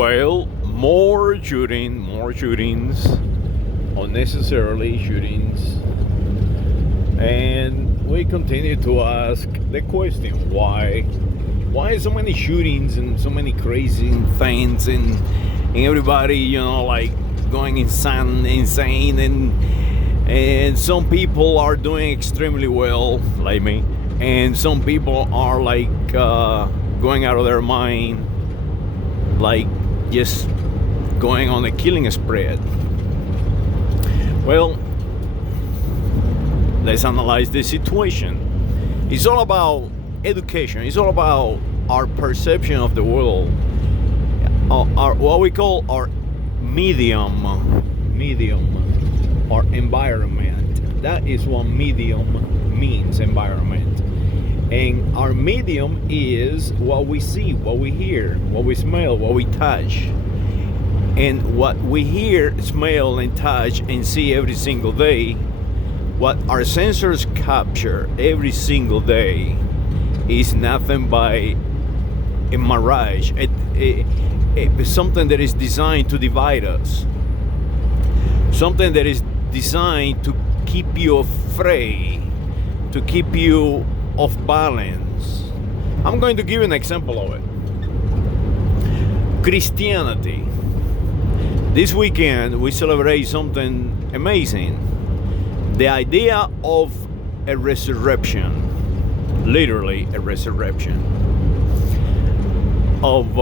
Well, more shootings, unnecessarily shootings, and we continue to ask the question: why so many shootings and so many crazy things, and everybody, like going insane, and some people are doing extremely well, like me, and some people are like going out of their mind, like just going on a killing spree. Well, let's analyze the situation. It's all about education. It's all about our perception of the world, our what we call our medium, or environment. That is what medium means, environment. And our medium is what we see, what we hear, what we smell, what we touch. And what we hear, smell, and touch and see every single day, what our sensors capture every single day, is nothing but a mirage, something that is designed to divide us, something that is designed to keep you afraid, to keep you off balance. I'm going to give you an example of it. Christianity. This weekend we celebrate something amazing. The idea of a resurrection, literally a resurrection of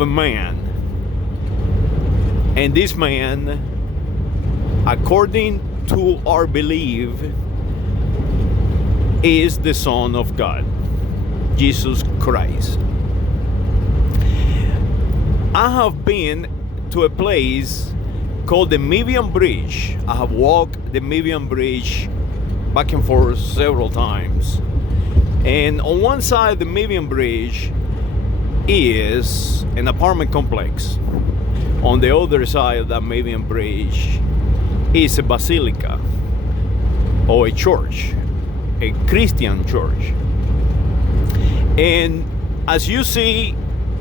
a man. And this man, according to our belief, is the Son of God, Jesus Christ. I have been to a place called the Mivian Bridge. I have walked the Mivian Bridge back and forth several times. And on one side of the Mivian Bridge is an apartment complex. On the other side of that Mivian Bridge is a basilica or a church, a Christian church. And as you see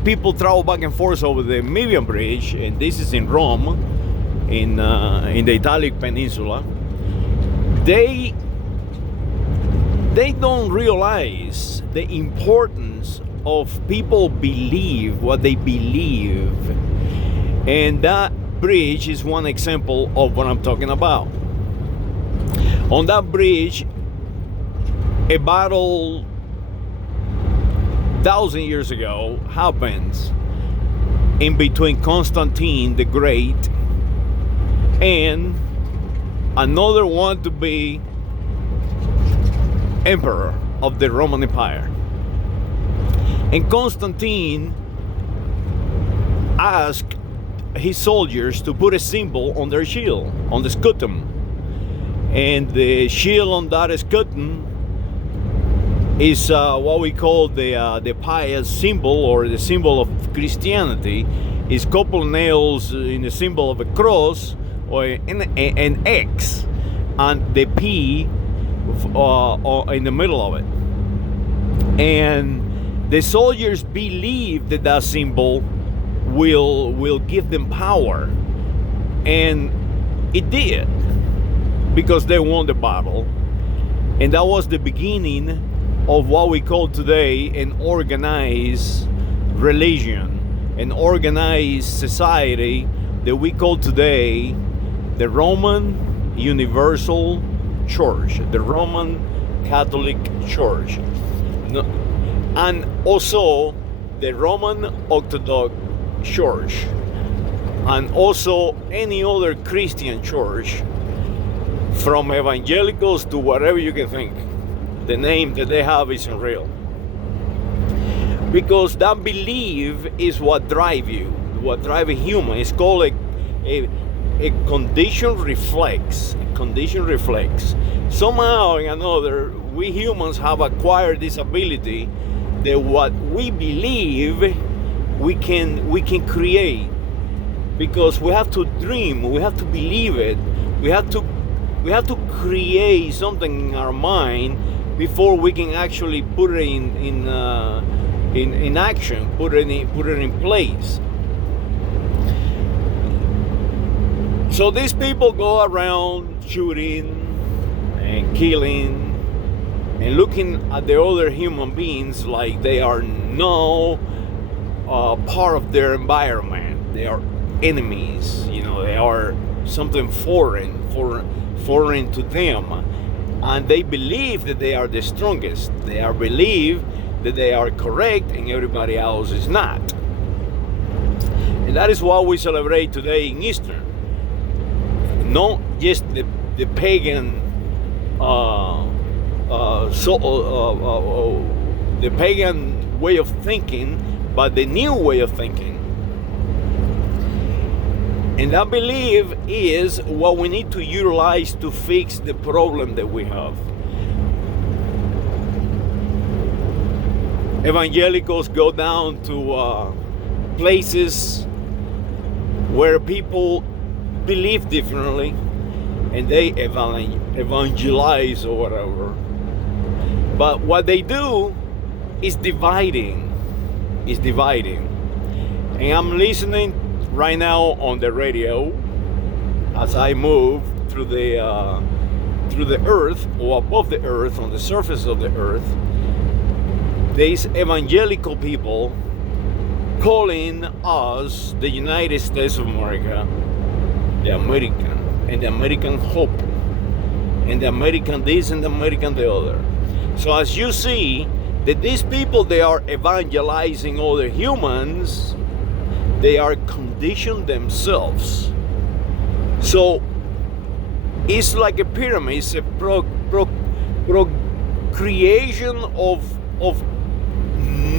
people travel back and forth over the Mivian Bridge, and this is in Rome, in the Italic Peninsula, they don't realize the importance of people believe what they believe. And that bridge is one example of what I'm talking about. On that bridge, a battle 1,000 years ago happens in between Constantine the Great and another one to be emperor of the Roman Empire. And Constantine asked his soldiers to put a symbol on their shield, on the scutum. And the shield on that scutum is what we call the pious symbol, or the symbol of Christianity. Is couple nails in the symbol of a cross, or an X, and the P in the middle of it. And the soldiers believe that that symbol will give them power, and it did, because they won the battle. And that was the beginning of what we call today an organized religion, an organized society that we call today the Roman Universal Church, the Roman Catholic Church, and also the Roman Orthodox Church, and also any other Christian church, from evangelicals to whatever you can think. The name that they have isn't real, because that belief is what drive you, what drive a human. It's called a conditioned reflex. A conditioned reflex. Somehow or another, we humans have acquired this ability that what we believe we can create, because we have to dream, we have to believe it, we have to create something in our mind before we can actually put it in action, put it in place. So these people go around shooting and killing and looking at the other human beings like they are no part of their environment. They are enemies. They are something foreign to them, and they believe that they are the strongest. They believe that they are correct and everybody else is not. And that is what we celebrate today in Easter. Not just the pagan the pagan way of thinking, but the new way of thinking. And that belief is what we need to utilize to fix the problem that we have. Evangelicals go down to places where people believe differently, and they evangelize or whatever. But what they do is dividing. And I'm listening right now on the radio as I move through the earth, or above the earth, on the surface of the earth. These evangelical people calling us the United States of America, the American, and the American hope, and the American this and the American the other. So as you see that these people, they are evangelizing other humans, they are conditioned themselves. So it's like a pyramid. It's a procreation of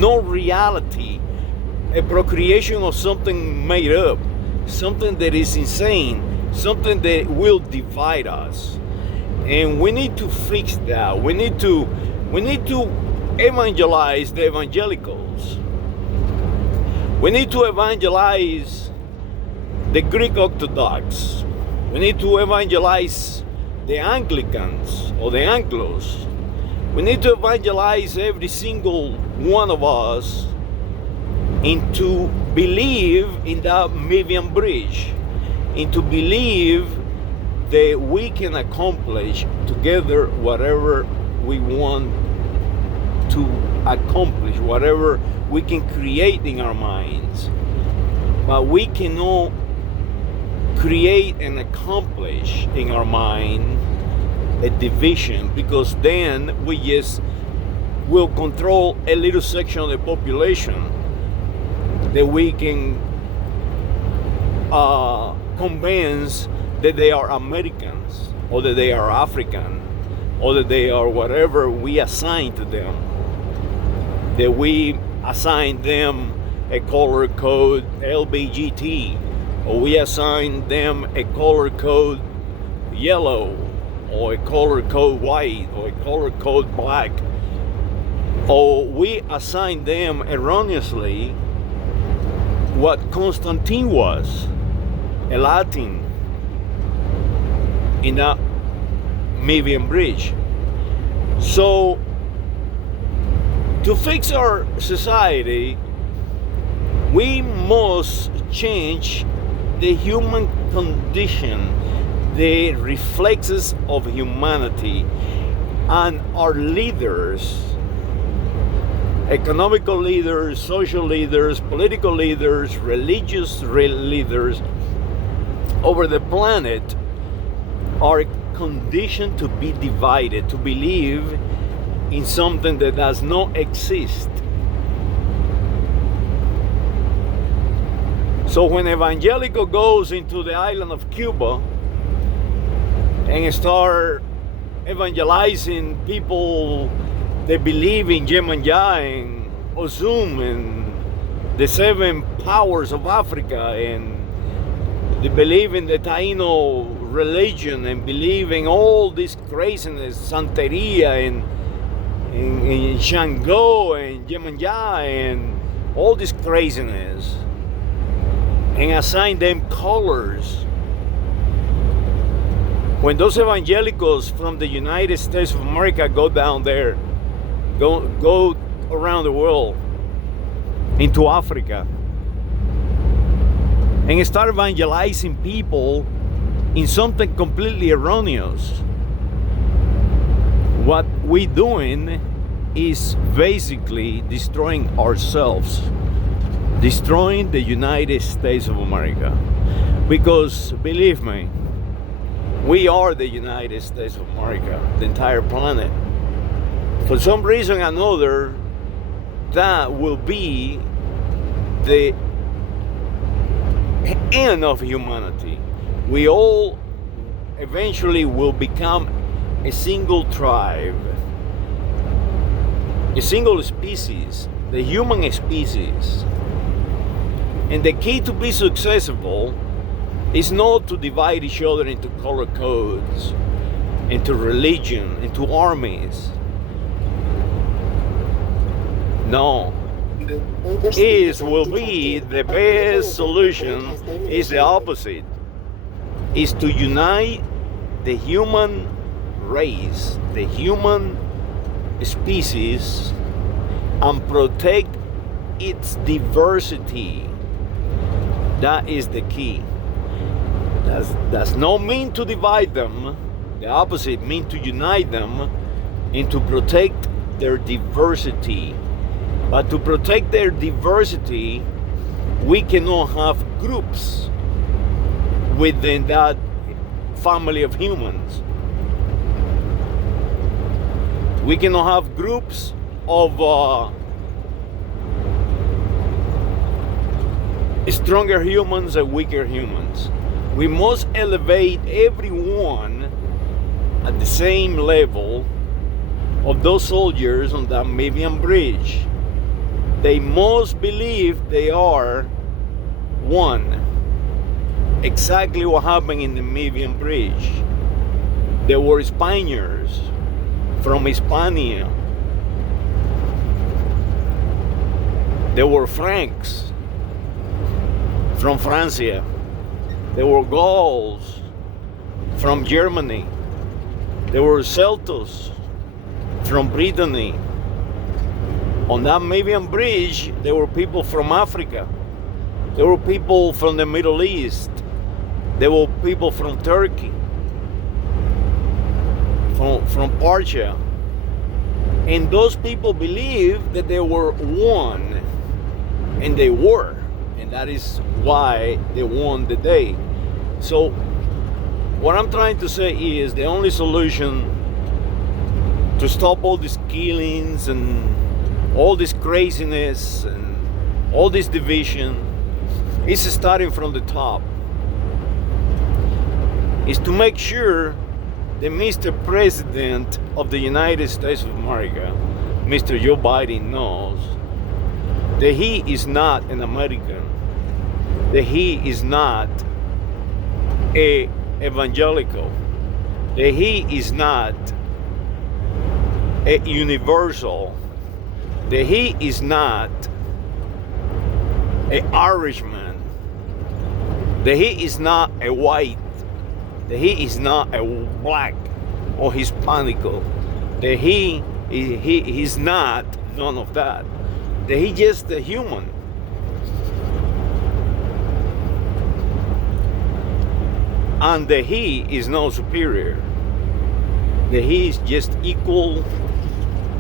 no reality, a procreation of something made up, something that is insane, something that will divide us. And we need to fix that. We need to evangelize the evangelicals. We need to evangelize the Greek Orthodox. We need to evangelize the Anglicans or the Anglos. We need to evangelize every single one of us into believe in that medium bridge, into believe that we can accomplish together whatever we want to accomplish, whatever we can create in our minds. But we cannot create and accomplish in our mind a division, because then we just will control a little section of the population that we can convince that they are Americans, or that they are African, or that they are whatever we assign to them. That we assign them a color code LBGT, or we assign them a color code yellow, or a color code white, or a color code black, or we assign them erroneously what Constantine was, a Latin, in that Median Bridge. So to fix our society, we must change the human condition, the reflexes of humanity, and our leaders, economical leaders, social leaders, political leaders, religious leaders over the planet are conditioned to be divided, to believe in something that does not exist. So when evangelical goes into the island of Cuba and start evangelizing people that believe in Yemanja and Ozum and the 7 powers of Africa, and they believe in the Taino religion and believe in all this craziness, Santeria and Shango and Yemanja and all this craziness, and assign them colors. When those evangelicals from the United States of America go down there, go around the world into Africa and start evangelizing people in something completely erroneous. What we're doing is basically destroying ourselves, destroying the United States of America. Because believe me, we are the United States of America, the entire planet. For some reason or another, that will be the end of humanity. We all eventually will become a single tribe, a single species, the human species. And the key to be successful is not to divide each other into color codes, into religion, into armies. No. Will be the best solution is the opposite. Is to unite the human race, the human species, and protect its diversity. That is the key. Does not mean to divide them. The opposite means to unite them and to protect their diversity. But to protect their diversity, we cannot have groups within that family of humans. We cannot have groups of stronger humans and weaker humans. We must elevate everyone at the same level of those soldiers on that Mavian bridge. They must believe they are one. Exactly what happened in the Mavian bridge. There were Spaniards from Hispania. There were Franks from Francia. There were Gauls from Germany. There were Celtos from Brittany. On that Mavian bridge, there were people from Africa. There were people from the Middle East. There were people from Turkey, from Persia. And those people believed that they were one. And they were. And that is why they won the day. So what I'm trying to say is the only solution to stop all these killings and all this craziness and all this division is starting from the top. Is to make sure that Mr. President of the United States of America, Mr. Joe Biden, knows that he is not an American, that he is not a evangelical, that he is not a universal, that he is not an Irishman, that he is not a white, that he is not a black or Hispanic, that he is not none of that, that he just a human. And that he is no superior, that he is just equal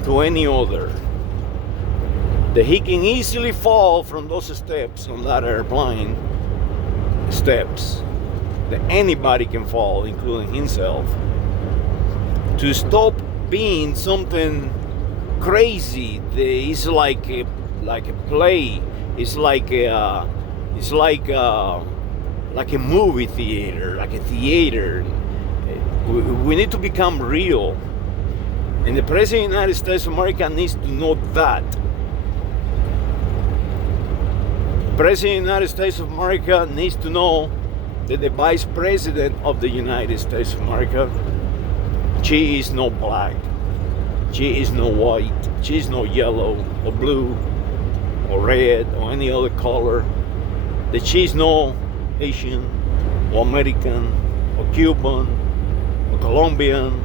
to any other, that he can easily fall from those steps on that airplane steps, that anybody can fall, including himself. To stop being something crazy that is like a play, it's like a movie theater, like a theater. We need to become real. And the President of the United States of America needs to know that. The President of the United States of America needs to know that the Vice President of the United States of America, she is no black, she is no white, she is no yellow or blue or red or any other color, that she is no Asian or American or Cuban or Colombian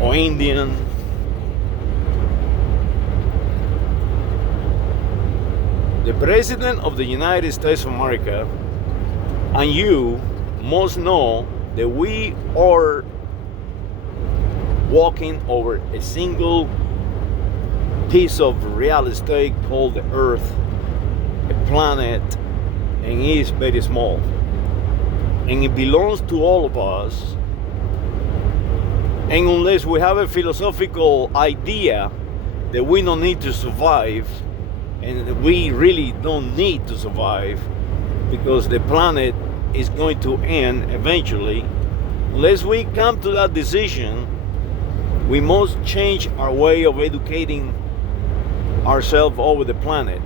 or Indian. The President of the United States of America and you must know that we are walking over a single piece of real estate called the Earth, a planet, and it is very small. And it belongs to all of us. And unless we have a philosophical idea that we don't need to survive, and we really don't need to survive because the planet is going to end eventually, unless we come to that decision, we must change our way of educating ourselves over the planet.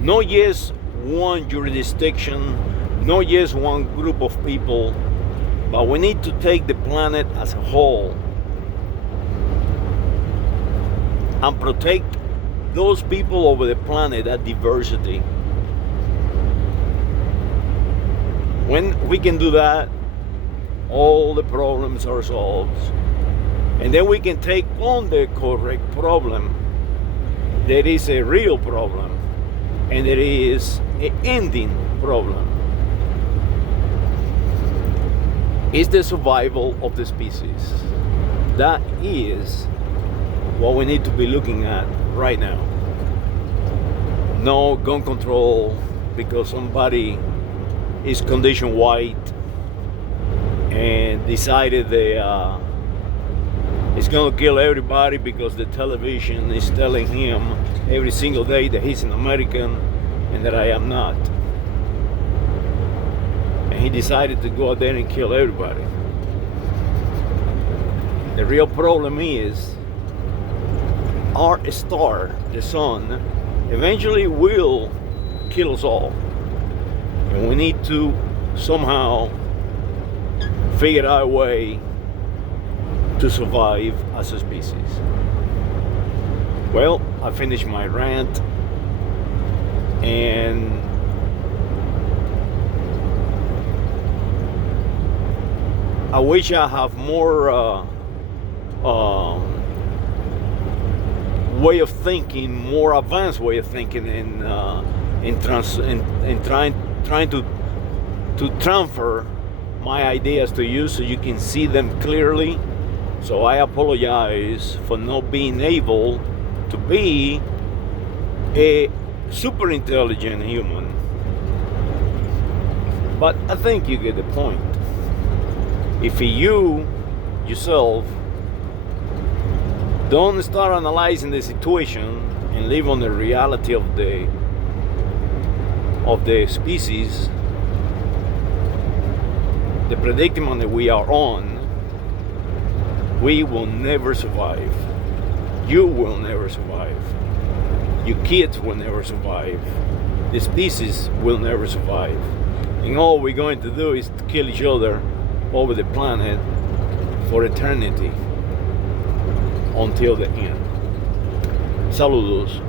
Not just one jurisdiction, not just one group of people, but we need to take the planet as a whole and protect those people over the planet, that diversity. When we can do that, all the problems are solved. And then we can take on the correct problem. There is a real problem, and there is an ending problem. It's the survival of the species. That is what we need to be looking at right now. No gun control because somebody is condition white and decided they is going to kill everybody because the television is telling him every single day that he's an American and that I am not. And he decided to go out there and kill everybody. The real problem is our star, the sun, eventually will kill us all. And we need to somehow figure out a way to survive as a species. Well, I finished my rant, and I wish I have more way of thinking, more advanced way of thinking, in trying to transfer my ideas to you so you can see them clearly. So I apologize for not being able to be a super intelligent human. But I think you get the point. If you yourself don't start analyzing the situation and live on the reality of the species, the predicament that we are on, we will never survive. You will never survive. Your kids will never survive. The species will never survive. And all we're going to do is to kill each other over the planet for eternity until the end. Saludos.